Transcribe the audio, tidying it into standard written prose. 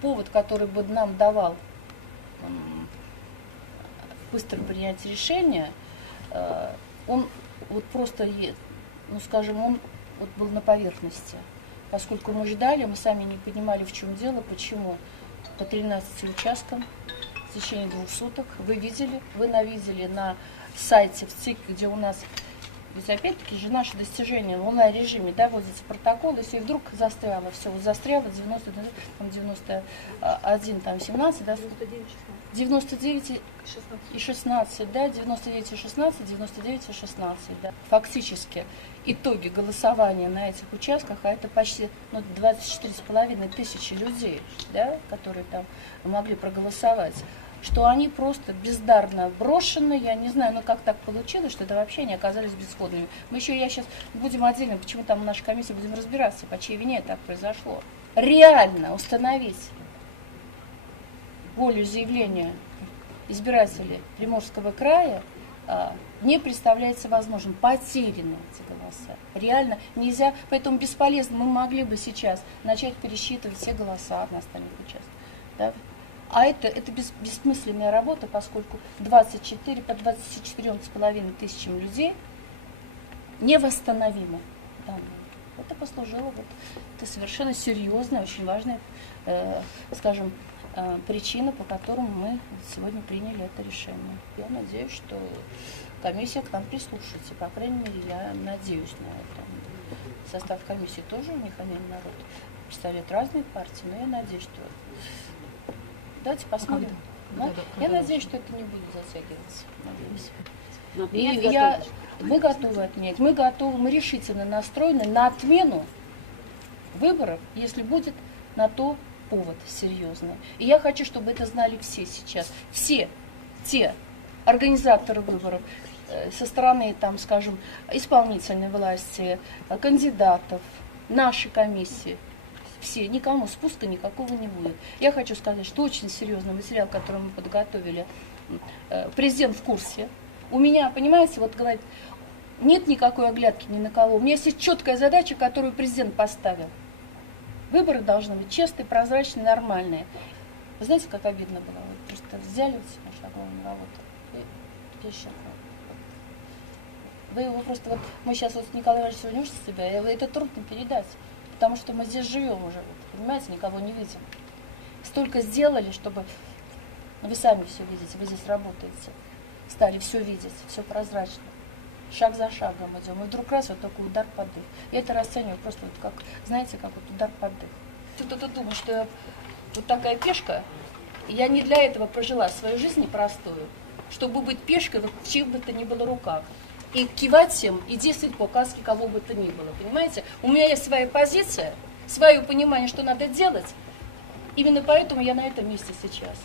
повод, который бы нам давал быстро принять решение, он вот просто, ну скажем, он вот был на поверхности. Поскольку мы ждали, мы сами не понимали, в чем дело, почему. По 13 участкам в течение 2 суток вы видели, вы навидели на сайте в ЦИК, где у нас, ведь опять-таки же наши достижения в онлайн-режиме, да, вводится протокол, если вдруг застряло, все, застряло 91, там 17, да, 99 и 16, да, 99 и 16, 99 и 16, да. Фактически итоги голосования на этих участках, а это почти 24,5 тысячи людей, да, которые там могли проголосовать, что они просто бездарно брошены, я не знаю, как так получилось, что это вообще они оказались бесходными. Я сейчас будем отдельно, почему там в нашей комиссии будем разбираться, по чьей вине так произошло. Реально установить волю заявления избирателей Приморского края не представляется возможным. Потеряны эти голоса. Реально нельзя, поэтому бесполезно. Мы могли бы сейчас начать пересчитывать все голоса на остальных участках. Да? А это бессмысленная работа, поскольку 24 по 24,5 тысячам людей невосстановимо. Это послужило, это совершенно серьезная, очень важная, скажем, причина, по которой мы сегодня приняли это решение. Я надеюсь, что комиссия к нам прислушается. По крайней мере, я надеюсь на это. Состав комиссии тоже, у них они народ представляют разные партии, но я надеюсь, что... Давайте посмотрим. Я надеюсь, что это не будет затягиваться. Мы готовы отменять, мы решительно настроены на отмену выборов, если будет на то повод серьезный. И я хочу, чтобы это знали все сейчас. Все те организаторы выборов со стороны, там, скажем, исполнительной власти, кандидатов, нашей комиссии, все, никому спуска никакого не будет. Я хочу сказать, что очень серьезный материал, который мы подготовили, президент в курсе. У меня, понимаете, говорит, нет никакой оглядки ни на кого. У меня есть четкая задача, которую президент поставил. Выборы должны быть честные, прозрачные, нормальные. Вы знаете, как обидно было? Просто взяли главную работу. Вы его просто, мы сейчас с Николаем Ивановичем сегодня учим себя, это трудно передать, потому что мы здесь живем уже, понимаете, никого не видим. Столько сделали, чтобы, вы сами все видите, вы здесь работаете, стали все видеть, все прозрачно. Шаг за шагом идем, и вдруг раз такой удар под дых. Я это расцениваю просто как, знаете, как удар под дых. Кто-то думает, что я такая пешка, и я не для этого прожила свою жизнь непростую, чтобы быть пешкой в чьих бы то ни было руках. И кивать всем, и действовать по указке кого бы то ни было, понимаете? У меня есть своя позиция, свое понимание, что надо делать. Именно поэтому я на этом месте сейчас.